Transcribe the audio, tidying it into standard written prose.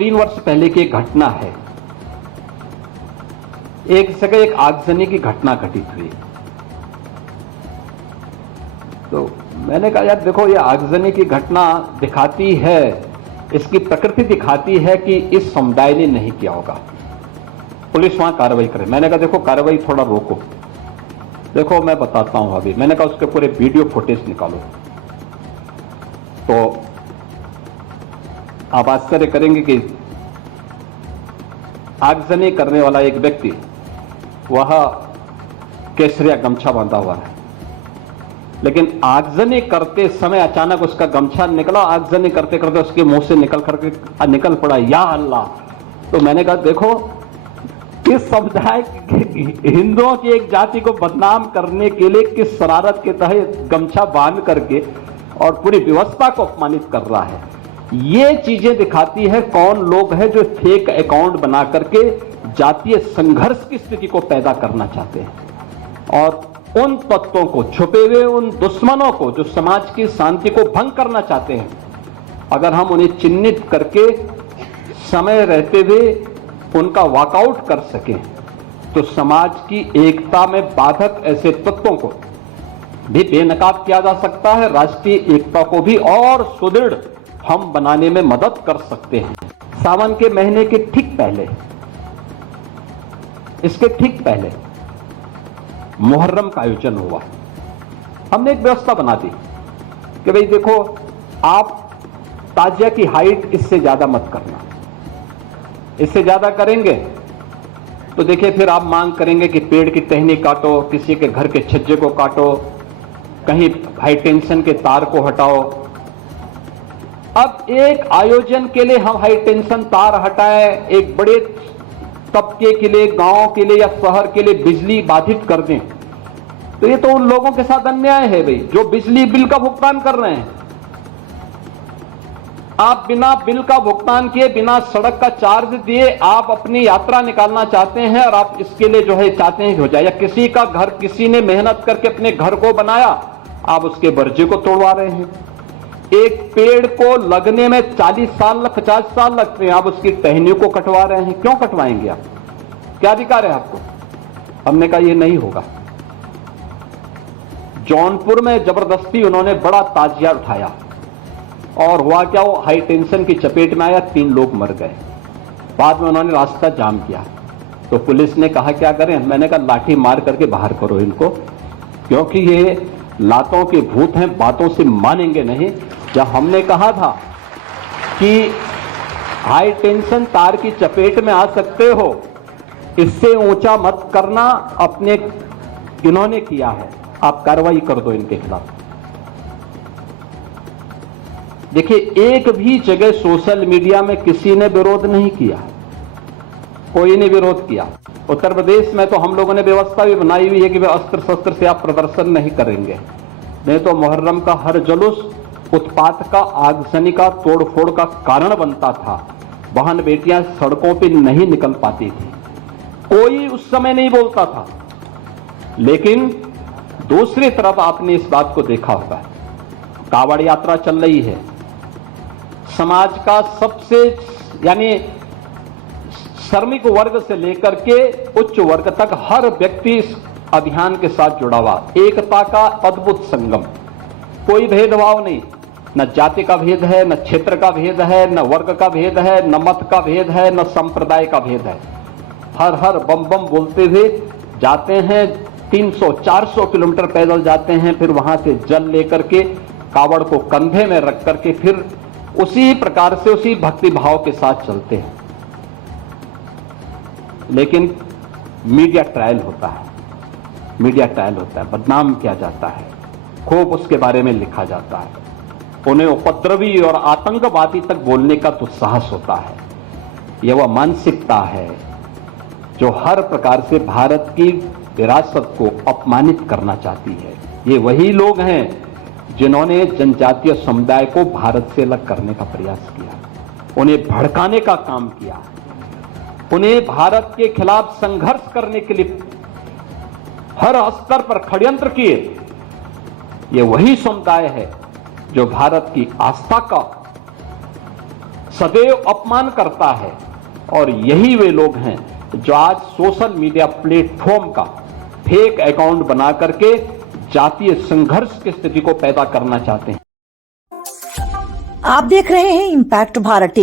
3 वर्ष पहले की एक घटना है। एक जगह एक आगजनी की घटना घटित हुई। तो मैंने कहा यार देखो, ये आगजनी की घटना दिखाती है, इसकी प्रकृति दिखाती है कि इस समुदाय ने नहीं किया होगा, पुलिस वहां कार्रवाई करे। मैंने कहा देखो कार्रवाई थोड़ा रोको, देखो मैं बताता हूं अभी। मैंने कहा उसके पूरे वीडियो फुटेज निकालो। तो आप आश्चर्य करेंगे कि आगजनी करने वाला एक व्यक्ति, वह केसरिया गमछा बांधा हुआ है, लेकिन आगजनी करते समय अचानक उसका गमछा निकला, आगजनी करते करते उसके मुंह से निकल पड़ा या अल्लाह। तो मैंने कहा देखो, किस समुदाय हिंदुओं की एक जाति को बदनाम करने के लिए किस शरारत के तहत गमछा बांध करके और पूरी व्यवस्था को अपमानित कर रहा है। ये चीजें दिखाती है कौन लोग हैं जो फेक अकाउंट बना करके जातीय संघर्ष की स्थिति को पैदा करना चाहते हैं और उन तत्वों को, छुपे हुए उन दुश्मनों को जो समाज की शांति को भंग करना चाहते हैं, अगर हम उन्हें चिन्हित करके समय रहते हुए उनका वॉकआउट कर सकें तो समाज की एकता में बाधक ऐसे तत्वों को भी बेनकाब किया जा सकता है, राष्ट्रीय एकता को भी और सुदृढ़ हम बनाने में मदद कर सकते हैं। सावन के महीने के ठीक पहले, इसके ठीक पहले मुहर्रम का आयोजन हुआ। हमने एक व्यवस्था बना दी कि भाई देखो, आप ताजिया की हाइट इससे ज्यादा मत करना, इससे ज्यादा करेंगे तो देखिए फिर आप मांग करेंगे कि पेड़ की टहनी काटो, किसी के घर के छज्जे को काटो, कहीं हाई टेंशन के तार को हटाओ। अब एक आयोजन के लिए हम हाई टेंशन तार हटाएं, एक बड़े तबके के लिए, गांव के लिए या शहर के लिए बिजली बाधित कर दें, तो ये तो उन लोगों के साथ अन्याय है भाई जो बिजली बिल का भुगतान कर रहे हैं। आप बिना बिल का भुगतान किए, बिना सड़क का चार्ज दिए आप अपनी यात्रा निकालना चाहते हैं और आप इसके लिए जो है चाहते हैं कि हो जाए, या किसी का घर, किसी ने मेहनत करके अपने घर को बनाया, आप उसके बर्जे को तोड़वा रहे हैं। एक पेड़ को लगने में 40 साल 50 साल लगते हैं, आप उसकी टहनियों को कटवा रहे हैं। क्यों कटवाएंगे आप? क्या अधिकार है आपको? हमने कहा यह नहीं होगा। जौनपुर में जबरदस्ती उन्होंने बड़ा ताजिया उठाया और हुआ क्या, वो हाई टेंशन की चपेट में आया, 3 लोग मर गए। बाद में उन्होंने रास्ता जाम किया तो पुलिस ने कहा क्या करें? मैंने कहा लाठी मार करके बाहर करो इनको, क्योंकि ये लातों के भूत हैं, बातों से मानेंगे नहीं। जब हमने कहा था कि हाई टेंशन तार की चपेट में आ सकते हो, इससे ऊंचा मत करना, अपने इन्होंने किया है, आप कार्रवाई कर दो इनके खिलाफ। देखिए, एक भी जगह सोशल मीडिया में किसी ने विरोध नहीं किया, कोई ने विरोध किया। उत्तर प्रदेश में तो हम लोगों ने व्यवस्था भी बनाई हुई है कि वे अस्त्र शस्त्र से आप प्रदर्शन नहीं करेंगे, नहीं तो मुहर्रम का हर जुलूस उत्पात का, आगजनी का, तोड़फोड़ का कारण बनता था। बहन बेटियां सड़कों पे नहीं निकल पाती थी, कोई उस समय नहीं बोलता था। लेकिन दूसरी तरफ आपने इस बात को देखा होगा, कावड़ यात्रा चल रही है, समाज का सबसे यानी श्रमिक वर्ग से लेकर के उच्च वर्ग तक हर व्यक्ति इस अभियान के साथ जुड़ा हुआ, एकता का अद्भुत संगम, कोई भेदभाव नहीं, न जाति का भेद है, न क्षेत्र का भेद है, न वर्ग का भेद है, न मत का भेद है, न संप्रदाय का भेद है। हर हर बम बम बोलते हुए जाते हैं, 300-400 किलोमीटर पैदल जाते हैं, फिर वहां से जल लेकर के कावड़ को कंधे में रख करके फिर उसी प्रकार से, उसी भक्ति भाव के साथ चलते हैं। लेकिन मीडिया ट्रायल होता है, मीडिया ट्रायल होता है, बदनाम किया जाता है, खूब उसके बारे में लिखा जाता है, उन्हें उपद्रवी और आतंकवादी तक बोलने का दुस्साहस होता है। यह वह मानसिकता है जो हर प्रकार से भारत की विरासत को अपमानित करना चाहती है। ये वही लोग हैं जिन्होंने जनजातीय समुदाय को भारत से अलग करने का प्रयास किया, उन्हें भड़काने का काम किया, उन्हें भारत के खिलाफ संघर्ष करने के लिए हर स्तर पर षड्यंत्र किए। ये वही समुदाय है जो भारत की आस्था का सदैव अपमान करता है। और यही वे लोग हैं जो आज सोशल मीडिया प्लेटफॉर्म का फेक अकाउंट बना करके जातीय संघर्ष की स्थिति को पैदा करना चाहते हैं। आप देख रहे हैं इम्पैक्ट भारत।